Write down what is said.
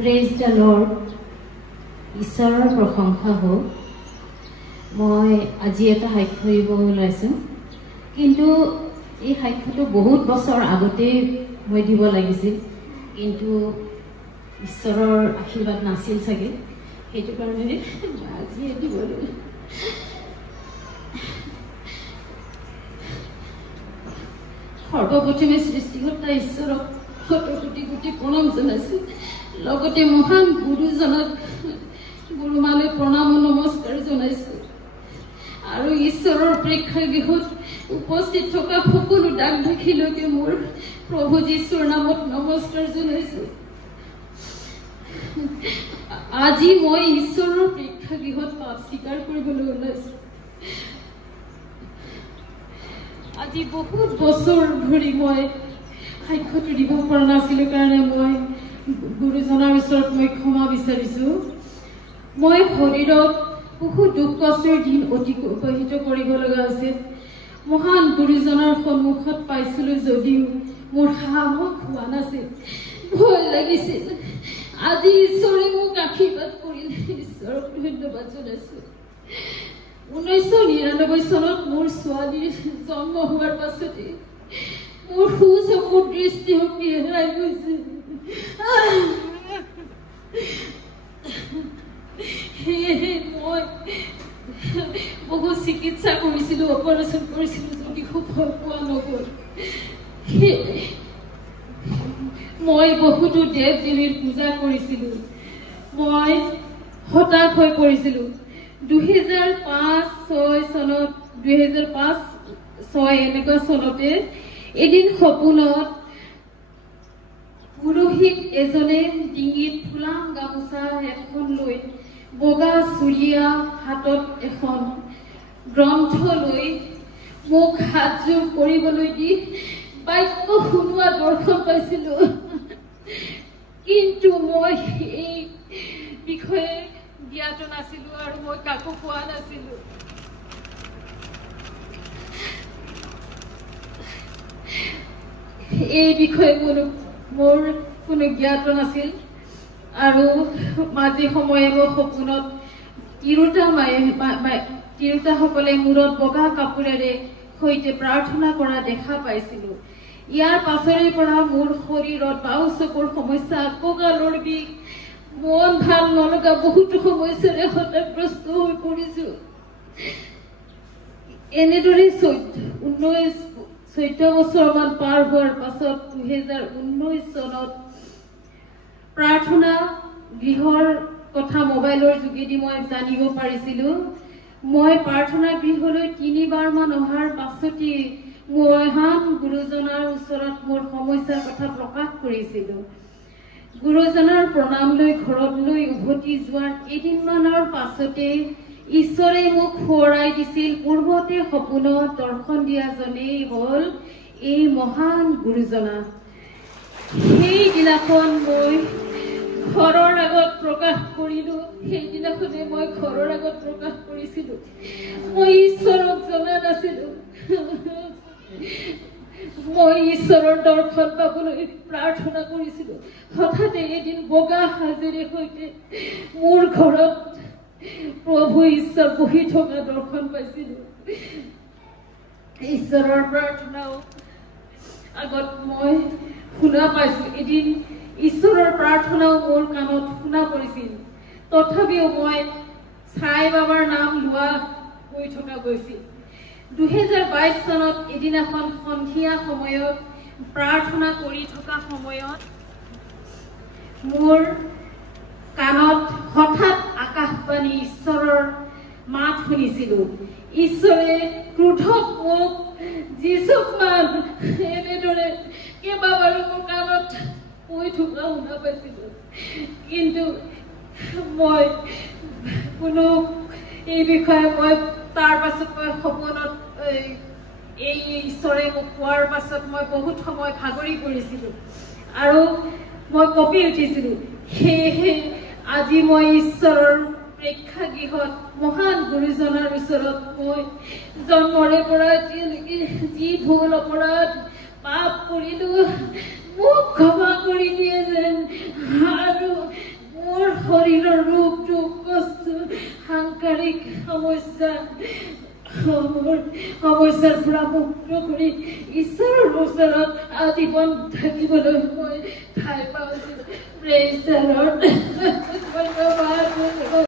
Praise the Lord. ঈশ্বৰৰ প্ৰশংসা হোক। মই আজি এটা সাক্ষ্য দিব ওলাইছোঁ, কিন্তু এই সাক্ষ্যটো বহুত বছৰ আগতে মই দিব লাগিছিল, কিন্তু ঈশ্বৰৰ আশীৰ্বাদ নাছিল চাগে, সেইটো কাৰণে আজি দিবলৈ। সৰ্বপ্ৰথমে সৃষ্টিকৰ্তা ঈশ্বৰক কোটি কোটি প্ৰণাম জনাইছোঁ, লগতে মহান গুৰুজনক গুৰুমালৈ প্ৰণাম নমস্কাৰ জনাইছোঁ, আৰু ঈশ্বৰৰ প্ৰেক্ষাগৃহত উপস্থিত থকা সকলো দাগ দাখিলৈকে মোৰ প্ৰভু যীশুৰ নামত নমস্কাৰ জনাইছোঁ। আজি মই ঈশ্বৰৰ প্ৰেক্ষাগৃহত পাপ স্বীকাৰ কৰিবলৈ ওলাইছোঁ। আজি বহুত বছৰ ধৰি মই সাক্ষ্যটো দিব পৰা নাছিলোঁ কাৰণে মই গুৰুজনাৰ ওচৰত মই ক্ষমা বিচাৰিছোঁ। মই শৰীৰত বহু দুখ কষ্টৰ দিন অতিবাহিত কৰিব লগা আছিল। মহান গুৰুজনাৰ সন্মুখত পাইছিলোঁ যদিও মোৰ সাহস হোৱা নাছিল, ভয় লাগিছিল। আজি ঈশ্বৰে মোক আশীৰ্বাদ কৰিলে, ঈশ্বৰক ধন্যবাদ জনাইছোঁ। 1999 চনত মোৰ ছোৱালীৰ জন্ম হোৱাৰ পাছতে মোৰ সুচকুৰ দৃষ্টিশক্তি হেৰাই গৈছে। সেয়েহে মই বহু চিকিৎসা কৰিছিলোঁ, অপাৰেশ্যন কৰিছিলোঁ, যদি সফল পোৱা নগ'ল। মই বহুতো দেৱ দেৱীৰ পূজা কৰিছিলোঁ। মই হতাশ হৈ পৰিছিলোঁ। 2005-06 চনত 2005-06 এনেকুৱা চনতে এদিন সপোনত পুৰোহিত এজনে ডিঙিত ফুলাম গামোচা এখন লৈ, বগা চুৰিয়া হাতত এখন গ্ৰন্থ লৈ মোক হাতযোৰ কৰিবলৈ দি বাক্য শুনোৱা দৰ্শন পাইছিলোঁ, কিন্তু মই এই বিষয়ে জ্ঞাত নাছিলোঁ আৰু মই কাকো কোৱা নাছিলোঁ। এই বিষয়ে মোৰ কোনো জ্ঞাত নাছিল, আৰু মাজে সময়ে মই সপোনত তিৰোতাসকলে মূৰত বগা কাপোৰেৰে সৈতে প্ৰাৰ্থনা কৰা দেখা পাইছিলোঁ। ইয়াৰ পাছৰে পৰা মোৰ শৰীৰত বাওঁ চকুৰ সমস্যা, কঁকালৰ বিষ, মন ভাল নলগা বহুতো সমস্যাৰে হতাশগ্ৰস্ত হৈ পৰিছোঁ। এনেদৰে 14 বছৰমান পাৰ হোৱাৰ পাছত 2019 চনত প্ৰাৰ্থনা গৃহৰ কথা মোবাইলৰ যোগেদি মই জানিব পাৰিছিলোঁ। মই প্ৰাৰ্থনা গৃহলৈ 3 বাৰমান অহাৰ পাছতে মহান গুৰুজনাৰ ওচৰত মোৰ সমস্যাৰ কথা প্ৰকাশ কৰিছিলোঁ। গুৰুজনাৰ প্ৰণাম লৈ ঘৰলৈ উভতি যোৱাৰ কেইদিনমানৰ পাছতে ঈশ্বৰে মোক সোঁৱৰাই দিছিল, পূৰ্বতে সপোনত দৰ্শন দিয়াজনেই হ'ল এই মহান গুৰুজনা। সেইদিনাখন মই ঘৰৰ আগত প্ৰকাশ কৰিলোঁ, সেইদিনাখনে মই ঘৰৰ আগত প্ৰকাশ কৰিছিলোঁ। মই ঈশ্বৰক জনা নাছিলোঁ। মই ঈশ্বৰৰ দৰ্শন পাবলৈ প্ৰাৰ্থনা কৰিছিলোঁ। হঠাতে এদিন বগা সাজেৰে সৈতে মোৰ ঘৰত প্ৰভু ঈশ্বৰ বহি থকা দৰ্শন পাইছিলোঁ। ঈশ্বৰৰ প্ৰাৰ্থনাও আগত মই শুনা পাইছোঁ। এদিন ঈশ্বৰৰ প্ৰাৰ্থনাও মোৰ কাণত শুনা পৰিছিল, তথাপিও মই চাই বাবাৰ নাম লোৱা গৈ থকা গৈছিল। 2022 চনত এদিনাখন সন্ধিয়া সময়ত প্ৰাৰ্থনা কৰি থকা সময়ত মোৰ কাণত হঠাৎ আকাশবাণী ঈশ্বৰৰ মাত শুনিছিলোঁ। ঈশ্বৰে ক্ৰোধত মোক যীচুক মান এনেদৰে কেইবাবাৰো মোৰ কাণত কৈ থকা শুনা পাইছিলোঁ, কিন্তু মই কোনো এই বিষয়ে মই তাৰ পাছত মই সপোনত এই ঈশ্বৰে মোক কোৱাৰ পাছত মই বহুত সময় ভাগৰি পৰিছিলোঁ আৰু মই কঁপি উঠিছিলোঁ। সেয়েহে আজি মই ঈশ্বৰৰ প্ৰেক্ষাগৃহত মহান গুৰুজনাৰ ওচৰত মই জন্মৰে পৰা এতিয়ালৈকে যি ভুল অপৰাধ পাপ কৰিলোঁ মোক ক্ষমা কৰি দিয়ে যেন, আৰু শৰীৰৰ ৰোগ দুখ কষ্ট সাংসাৰিক সমস্যাৰ পৰা মুক্ত কৰি ঈশ্বৰৰ ওচৰত আজীৱন থাকিবলৈ মই ঠাই পাইছোঁ। Praise the lord. ধন্যবাদ।